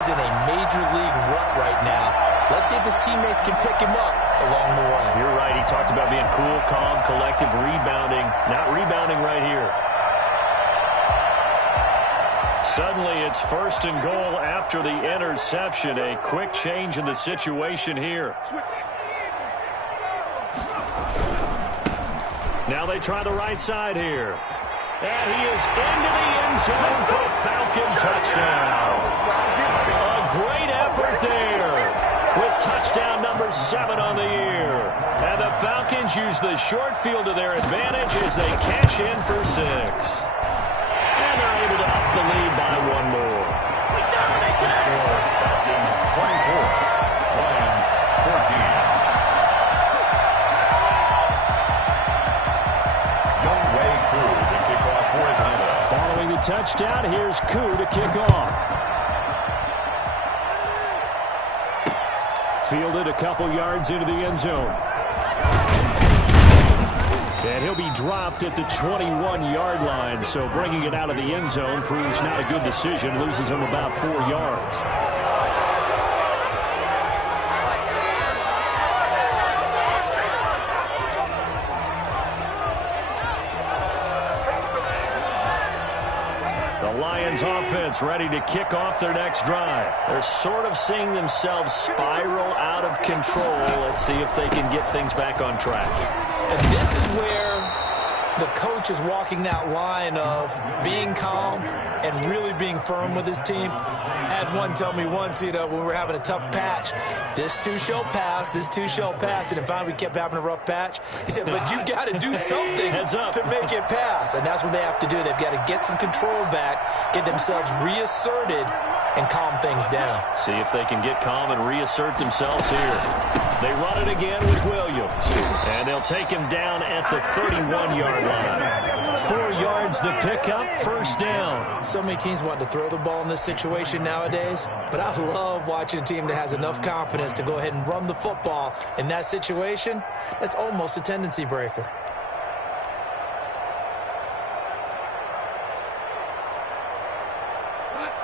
He's in a major league rut right now. Let's see if his teammates can pick him up along the way. You're right. He talked about being cool, calm, collective, rebounding. Not rebounding right here. Suddenly, it's 1st and goal after the interception. A quick change in the situation here. Now they try the right side here. And he is into the end zone for a Falcon touchdown. A great effort there with touchdown number 7 on the year. And the Falcons use the short field to their advantage as they cash in for 6. And they're able to up the lead by 1 more. Falcons 24, Lions 14. Following the touchdown, here's Koo to kick off. Fielded a couple yards into the end zone. And he'll be dropped at the 21-yard line, so bringing it out of the end zone proves not a good decision. Loses him about 4 yards. Lions offense ready to kick off their next drive. They're sort of seeing themselves spiral out of control. Let's see if they can get things back on track. And this is where the coach is walking that line of being calm and really being firm with his team. Had one tell me once, when we were having a tough patch, this too shall pass, this too shall pass. And finally we kept having a rough patch. He said, but you got to do something to make it pass. And that's what they have to do. They've got to get some control back, get themselves reasserted, and calm things down. See if they can get calm and reassert themselves here. They run it again with Williams. And they'll take him down at the 31-yard line. 4 yards the pickup, 1st down. So many teams want to throw the ball in this situation nowadays, but I love watching a team that has enough confidence to go ahead and run the football in that situation. That's almost a tendency breaker.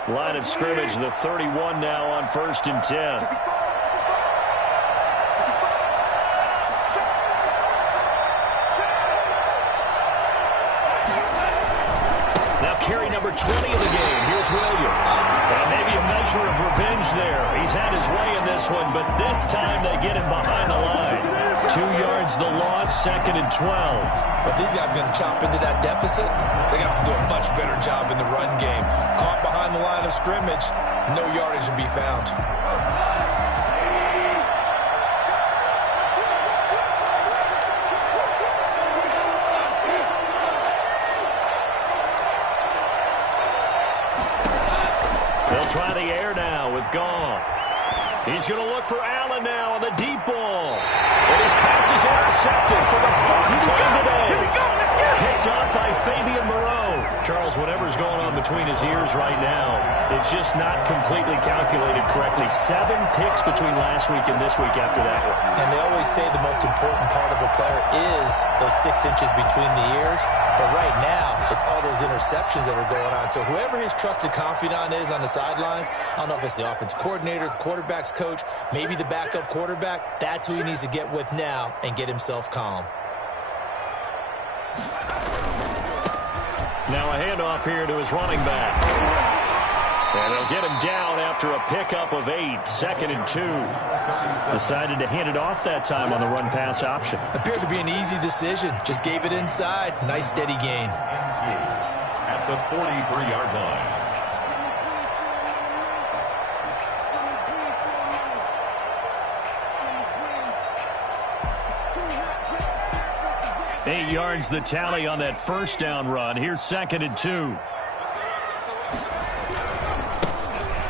Line of scrimmage, the 31 now on 1st and 10. Carry number 20 of the game. Here's Williams. And maybe a measure of revenge there. He's had his way in this one, but this time they get him behind the line. 2 yards the loss, 2nd and 12. But these guys are going to chop into that deficit. They got to do a much better job in the run game. Caught behind the line of scrimmage, no yardage to be found. They'll try the air now with Goff. He's going to look for Allen now on the deep ball. And his pass is intercepted for the 4th time today. Picked up by Fabian Moreau. Charles, whatever's going on between his ears right now, it's just not completely calculated correctly. 7 picks between last week and this week after that one. And they always say the most important part of a player is those 6 inches between the ears. But right now, it's all those interceptions that are going on. So whoever his trusted confidant is on the sidelines, I don't know if it's the offensive coordinator, the quarterback's coach, maybe the backup quarterback, that's who he needs to get with now and get himself calm. Now a handoff here to his running back. And they'll get him down after a pickup of 8, 2nd and 2. Decided to hand it off that time on the run-pass option. Appeared to be an easy decision. Just gave it inside. Nice, steady gain. At the 43-yard line. 8 yards the tally on that 1st down run. Here's 2nd and 2.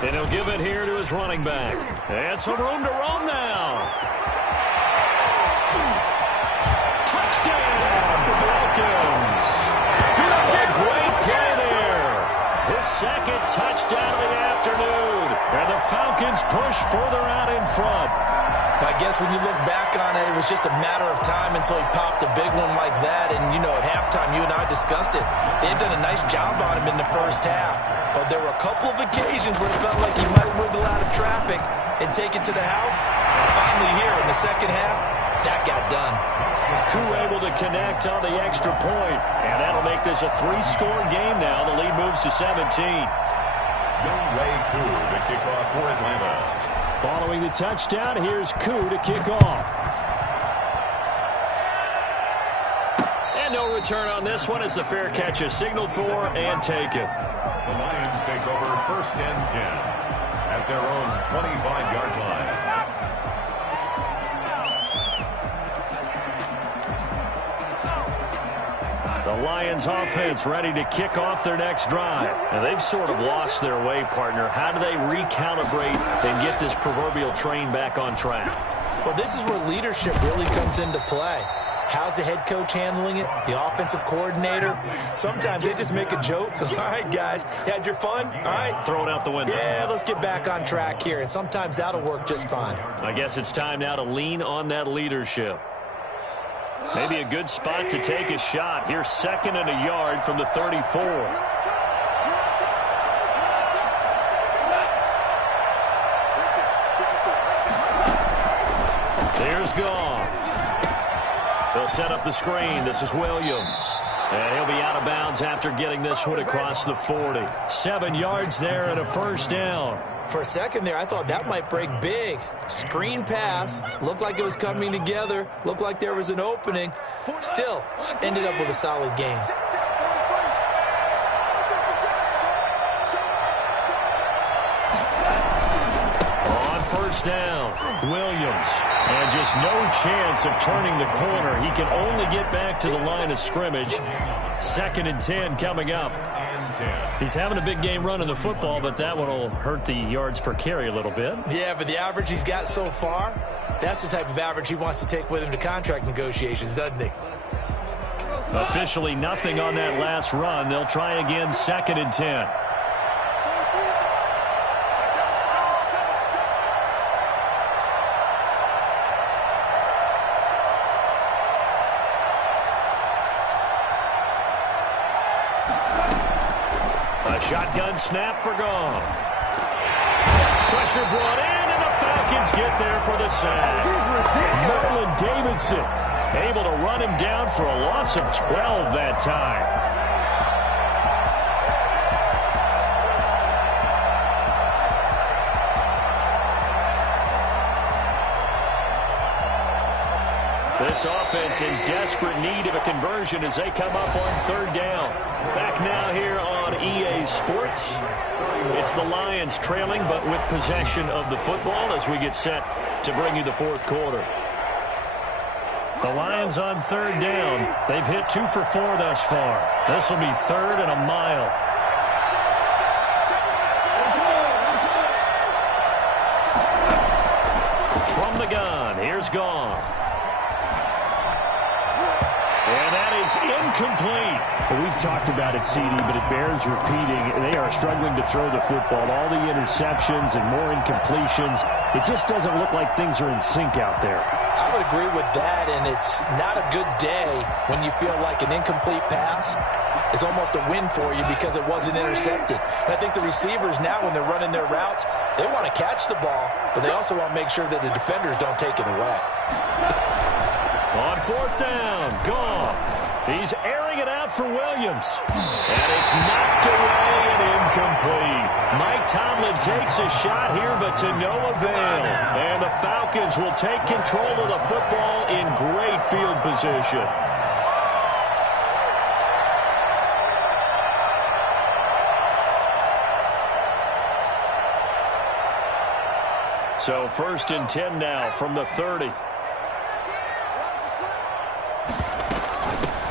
And he'll give it here to his running back. And some room to roam now. Touchdown, Falcons. A great play there. His 2nd touchdown of the afternoon. And the Falcons push further out in front. I guess when you look back on it, it was just a matter of time until he popped a big one like that. And, at halftime, you and I discussed it. They've done a nice job on him in the 1st half. but there were a couple of occasions where it felt like he might wiggle out of traffic and take it to the house. Finally here in the second half, that got done. Koo able to connect on the extra point, and that'll make this a 3-score game now. The lead moves to 17. Younghoe Koo to kick off for Atlanta. Following the touchdown, here's Koo to kick off. And no return on this one as the fair catch is signaled for and taken. The Lions take over 1st and 10 at their own 25-yard line. The Lions offense ready to kick off their next drive. And they've sort of lost their way, partner. How do they recalibrate and get this proverbial train back on track? Well, this is where leadership really comes into play. How's the head coach handling it? The offensive coordinator? Sometimes they just make a joke. All right, guys, had your fun? All right. Throw it out the window. Yeah, let's get back on track here. And sometimes that'll work just fine. I guess it's time now to lean on that leadership. Maybe a good spot to take a shot. Here's 2nd and a yard from the 34. There's Goff. They'll set up the screen. This is Williams. And he'll be out of bounds after getting this one across the 40. 7 yards there and a 1st down. For a second there, I thought that might break big. Screen pass. Looked like it was coming together. Looked like there was an opening. Still, ended up with a solid game. On 1st down, Williams. And just no chance of turning the corner. He can only get back to the line of scrimmage. 2nd and 10 coming up. He's having a big game running the football, but that one will hurt the yards per carry a little bit. Yeah, but the average he's got so far, that's the type of average he wants to take with him to contract negotiations, doesn't he? Officially nothing on that last run. They'll try again, 2nd and 10. Shotgun snap for Goff. Pressure brought in, and the Falcons get there for the sack. Marlon Davidson able to run him down for a loss of 12 that time. This offense in desperate need of a conversion as they come up on 3rd down. Back now here on EA Sports. It's the Lions trailing, but with possession of the football as we get set to bring you the 4th quarter. The Lions on 3rd down. They've hit 2 for 4 thus far. This will be 3rd and a mile. From the gun, here's Goff. And that is incomplete. Well, we've talked about it, CD, but it bears repeating. They are struggling to throw the football. All the interceptions and more incompletions. It just doesn't look like things are in sync out there. I would agree with that, and it's not a good day when you feel like an incomplete pass is almost a win for you because it wasn't intercepted. And I think the receivers now, when they're running their routes, they want to catch the ball, but they also want to make sure that the defenders don't take it away. On 4th down, Goff. He's airing it out for Williams. And it's knocked away and incomplete. Mike Tomlin takes a shot here, but to no avail. And the Falcons will take control of the football in great field position. So 1st and 10 now from the 30.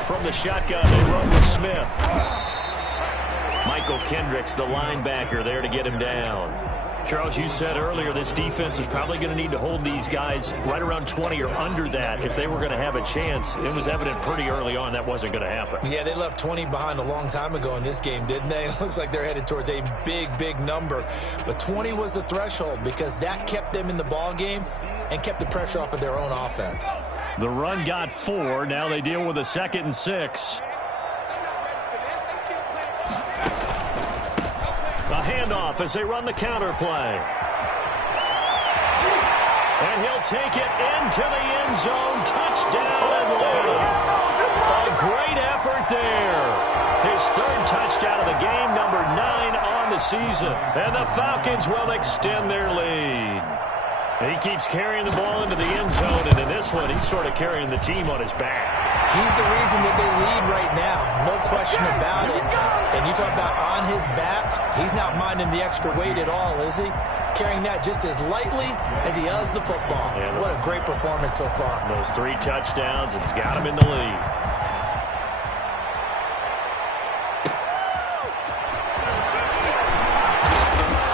From the shotgun, they run with Smith. Michael Kendricks, the linebacker, there to get him down. Charles, you said earlier this defense is probably going to need to hold these guys right around 20 or under that if they were going to have a chance. It was evident pretty early on that wasn't going to happen. Yeah, they left 20 behind a long time ago in this game, didn't they? It looks like they're headed towards a big, big number. But 20 was the threshold because that kept them in the ball game and kept the pressure off of their own offense. The run got 4. Now they deal with a 2nd and 6. off as they run the counter play. And he'll take it into the end zone. Touchdown, Atlanta. A great effort there. His third touchdown of the game, number 9 on the season. And the Falcons will extend their lead. He keeps carrying the ball into the end zone, and in this one, he's sort of carrying the team on his back. He's the reason that they lead right now. No question about it. And you talk about on his back, he's not minding the extra weight at all, is he? Carrying that just as lightly as he does the football. Yeah, what a great performance so far. Those 3 touchdowns, it's got him in the lead.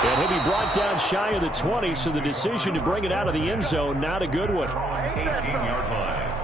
And he'll be brought down shy of the 20, so the decision to bring it out of the end zone, not a good one. 18-yard line.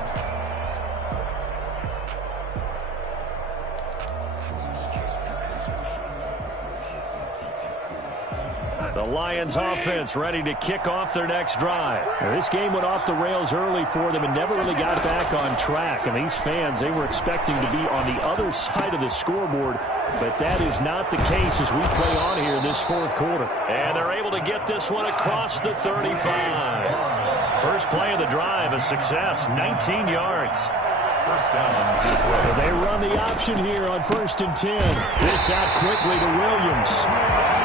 The Lions offense ready to kick off their next drive. Now, this game went off the rails early for them and never really got back on track. And these fans, they were expecting to be on the other side of the scoreboard, but that is not the case as we play on here in this fourth quarter. And they're able to get this one across the 35. First play of the drive, a success, 19 yards. First down. They run the option here on 1st and 10. This out quickly to Williams.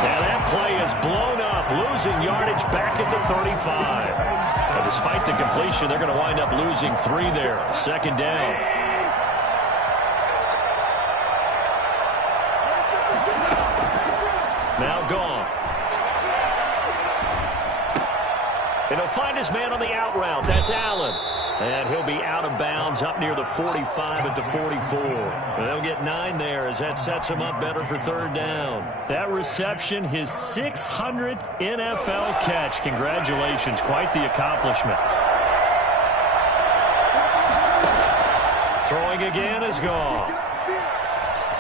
And that play is blown up, losing yardage back at the 35. But despite the completion, they're going to wind up losing 3 there. Second down. Now gone. And he'll find his man on the out route. That's Allen. And he'll be out of bounds up near the 45 at the 44. And they'll get 9 there as that sets him up better for third down. That reception, his 600th NFL catch. Congratulations. Quite the accomplishment. Throwing again is Goff.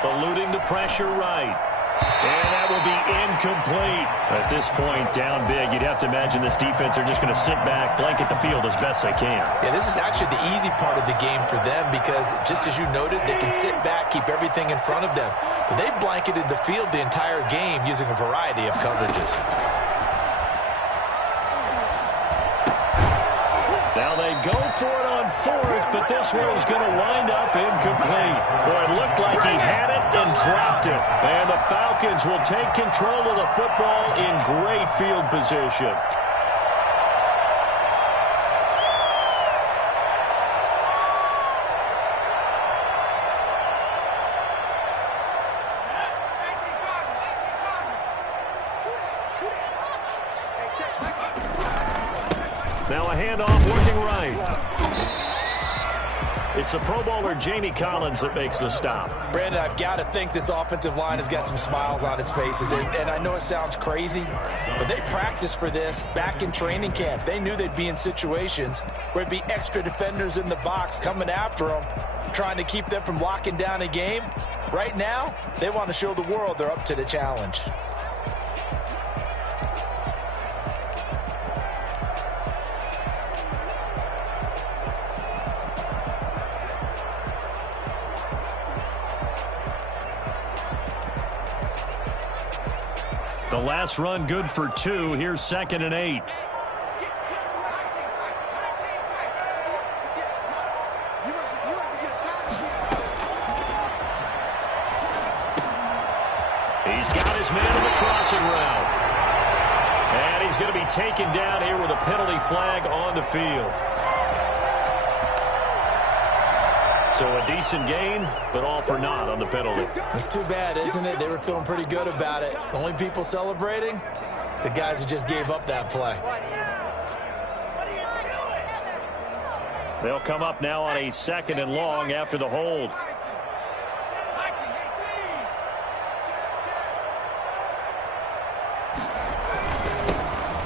Eluding the pressure right. And that will be incomplete. At this point, down big, you'd have to imagine this defense are just going to sit back, blanket the field as best they can. Yeah, this is actually the easy part of the game for them because, just as you noted, they can sit back, keep everything in front of them. But they blanketed the field the entire game using a variety of coverages. Now they go for it on 4th, but this one is going to wind up incomplete. Boy, it looked like he had it and dropped it. And the Falcons will take control of the football in great field position. Now a handoff working right. It's the Pro Bowler Jamie Collins that makes the stop. Brandon, I've got to think this offensive line has got some smiles on its faces. And I know it sounds crazy, but they practiced for this back in training camp. They knew they'd be in situations where it'd be extra defenders in the box coming after them, trying to keep them from locking down a game. Right now, they want to show the world they're up to the challenge. The last run good for 2. Here's 2nd and 8. He's got his man in the crossing route. And he's going to be taken down here with a penalty flag on the field. So a decent gain, but all for naught on the penalty. It's too bad, isn't it? They were feeling pretty good about it. The only people celebrating, the guys who just gave up that play. They'll come up now on a 2nd and long after the hold.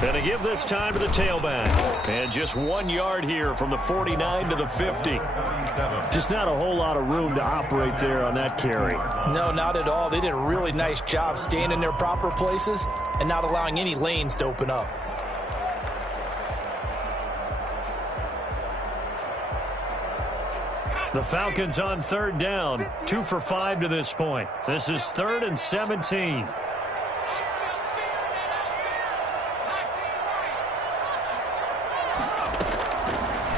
And to give this time to the tailback. And just 1 yard here from the 49 to the 50. Just not a whole lot of room to operate there on that carry. No, not at all. They did a really nice job staying in their proper places and not allowing any lanes to open up. The Falcons on 3rd down. 2 for 5 to this point. This is 3rd and 17.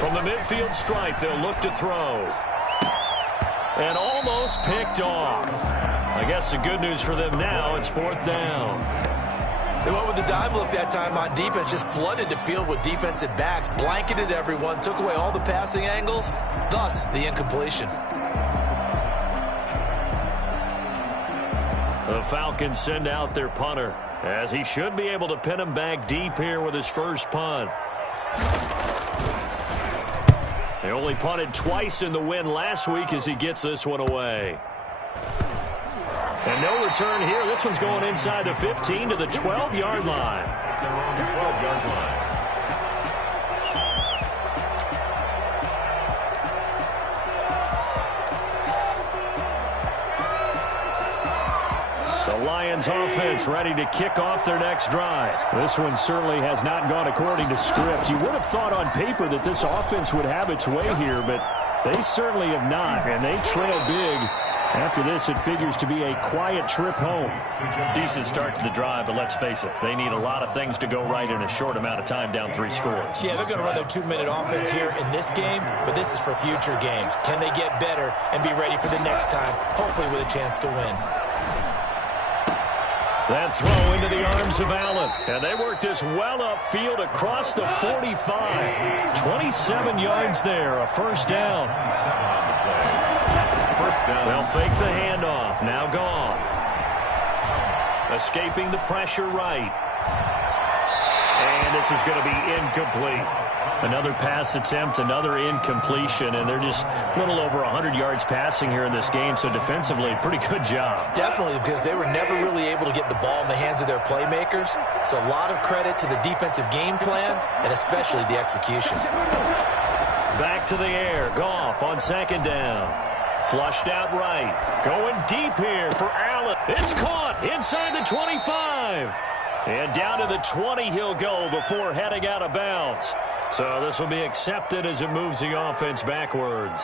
From the midfield stripe, they'll look to throw. And almost picked off. I guess the good news for them now, it's 4th down. They went with the dive look that time on defense, just flooded the field with defensive backs, blanketed everyone, took away all the passing angles, thus the incompletion. The Falcons send out their punter, as he should be able to pin him back deep here with his first punt. They only punted twice in the win last week as he gets this one away. And no return here. This one's going inside the 15 to the 12-yard line. Their own 12-yard line. The Lions offense ready to kick off their next drive. This one certainly has not gone according to script. You would have thought on paper that this offense would have its way here, but they certainly have not, and they trail big. After this, it figures to be a quiet trip home. Decent start to the drive, but let's face it, they need a lot of things to go right in a short amount of time, down 3 scores. Yeah, they're going to run their 2-minute offense here in this game, but this is for future games. Can they get better and be ready for the next time, hopefully with a chance to win? That throw into the arms of Allen. And they work this well upfield across the 45. 27 yards there, a first down. They'll fake the handoff. Now Goff. Escaping the pressure right. And this is going to be incomplete. Another pass attempt, another incompletion, and they're just a little over 100 yards passing here in this game, so defensively, pretty good job. Definitely, because they were never really able to get the ball in the hands of their playmakers, so a lot of credit to the defensive game plan, and especially the execution. Back to the air, Goff on 2nd down. Flushed out right. Going deep here for Allen. It's caught inside the 25. And down to the 20 he'll go before heading out of bounds. So this will be accepted as it moves the offense backwards.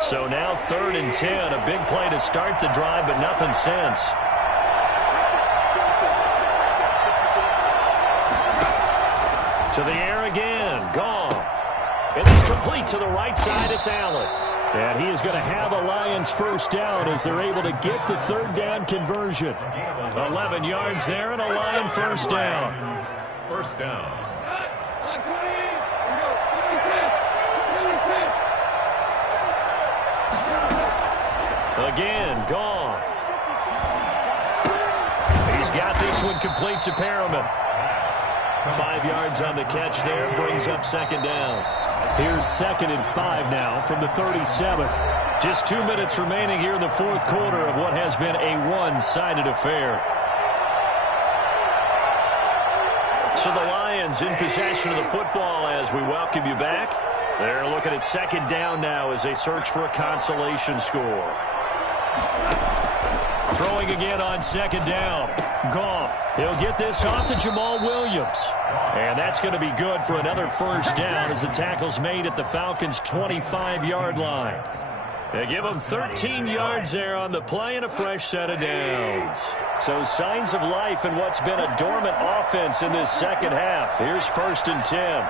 So now 3rd and 10. A big play to start the drive, but nothing since. To the air again. Goff. And it's complete to the right side. It's Allen. And he is going to have a Lions first down as they're able to get the 3rd down conversion. 11 yards there and a Lion first down. First down. Again, Goff. He's got this one complete to Perriman. 5 yards on the catch there, brings up 2nd down. Here's 2nd and 5 now from the 37. Just 2 minutes remaining here in the 4th quarter of what has been a one-sided affair. So the Lions in possession of the football as we welcome you back. They're looking at 2nd down now as they search for a consolation score. Throwing again on 2nd down. Goff. He'll get this off to Jamal Williams. And that's going to be good for another first down as the tackle's made at the Falcons' 25-yard line. They give them 13 yards there on the play and a fresh set of downs. So signs of life in what's been a dormant offense in this second half. Here's 1st and 10.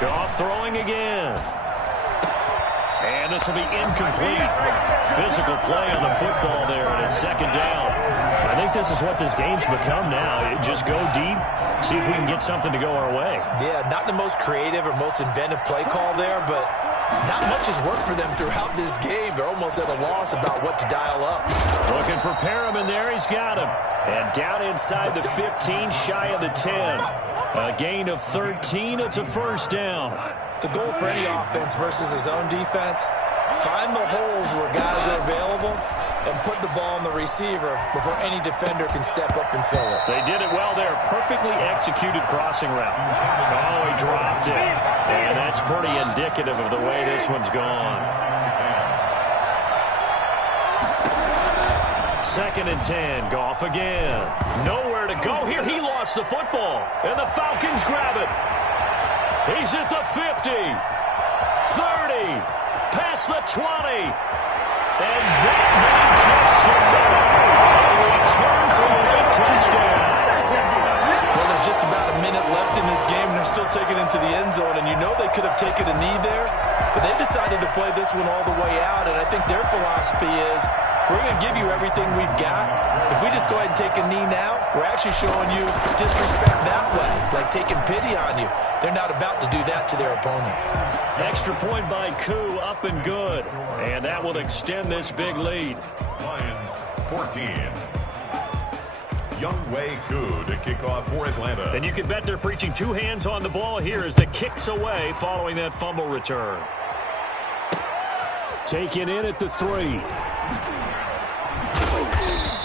Goff throwing again. And this will be incomplete. Physical play on the football there, and it's 2nd down. I think this is what this game's become now. Just go deep, see if we can get something to go our way. Yeah, not the most creative or most inventive play call there, but not much has worked for them throughout this game. They're almost at a loss about what to dial up. Looking for Perriman there. He's got him. And down inside the 15, shy of the 10. A gain of 13. It's a first down. The goal for any offense versus his own defense, find the holes where guys are available and put the ball on the receiver before any defender can step up and fill it. They did it well there. Perfectly executed crossing route. Oh, he dropped it. And that's pretty indicative of the way this one's gone. 2nd and 10. Goff again. Nowhere to go here. He lost the football. And the Falcons grab it. He's at the 50. 30. Past the 20. And that may just submit. A return for a late touchdown. Well, there's just about a minute left in this game, and they're still taking it into the end zone. And you know they could have taken a knee there, but they decided to play this one all the way out. And I think their philosophy is, we're going to give you everything we've got. If we just go ahead and take a knee now, we're actually showing you disrespect that way, like taking pity on you. They're not about to do that to their opponent. Extra point by Koo, up and good. And that will extend this big lead. Lions 14. Younghoe Koo to kick off for Atlanta. And you can bet they're preaching two hands on the ball here as the kick's away following that fumble return. Taken in at the 3.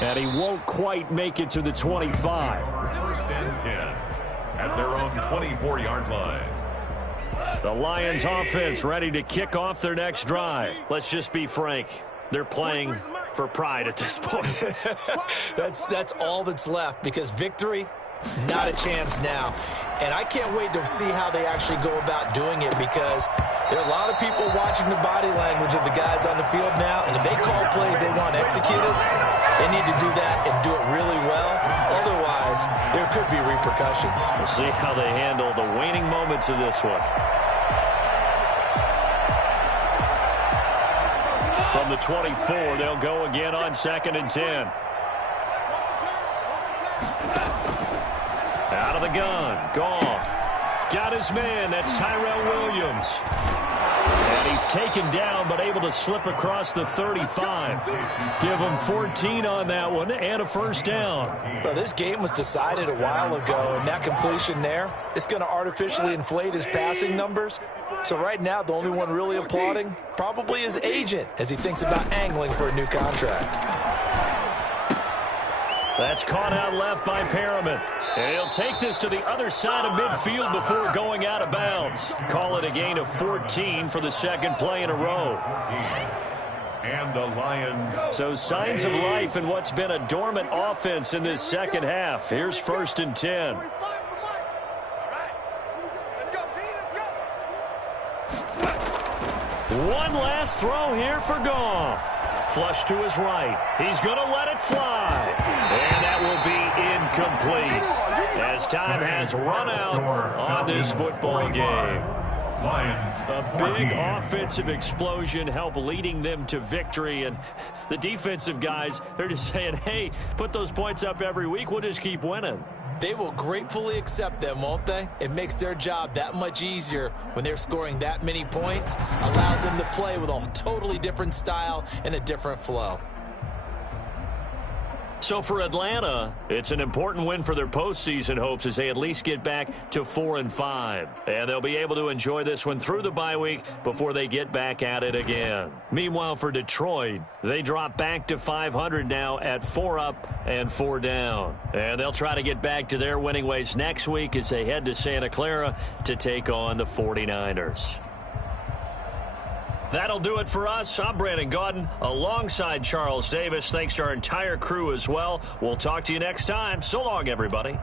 And he won't quite make it to the 25. First and 10 at their own 24-yard line. The Lions offense ready to kick off their next drive. Let's just be frank. They're playing for pride at this point. That's all that's left, because victory, not a chance now. And I can't wait to see how they actually go about doing it, because there are a lot of people watching the body language of the guys on the field now, and if they call plays they want executed, they need to do that and do it really well. Otherwise, there could be repercussions. We'll see how they handle the waning moments of this one. From the 24, they'll go again on 2nd and 10. Out of the gun, Goff. Got his man, that's Tyrell Williams. And he's taken down, but able to slip across the 35. Give him 14 on that one, and a first down. Well, this game was decided a while ago, and that completion there is going to artificially inflate his passing numbers. So right now, the only one really applauding probably his agent as he thinks about angling for a new contract. That's caught out left by Perriman. And he'll take this to the other side of midfield before going out of bounds. Call it a gain of 14 for the second play in a row. And the Lions. So signs of life in what's been a dormant offense in this second half. Here's 1st and 10. One last throw here for Goff. Flush to his right. He's going to let it fly. And that will be incomplete, as time has run out on this football game. Lions. A big offensive explosion helped leading them to victory. And the defensive guys, they're just saying, hey, put those points up every week. We'll just keep winning. They will gratefully accept them, won't they? It makes their job that much easier when they're scoring that many points. Allows them to play with a totally different style and a different flow. So for Atlanta, it's an important win for their postseason hopes as they at least get back to 4-5. And they'll be able to enjoy this one through the bye week before they get back at it again. Meanwhile, for Detroit, they drop back to 500 now at 4 up and 4 down. And they'll try to get back to their winning ways next week as they head to Santa Clara to take on the 49ers. That'll do it for us. I'm Brandon Gaudin alongside Charles Davis. Thanks to our entire crew as well. We'll talk to you next time. So long, everybody.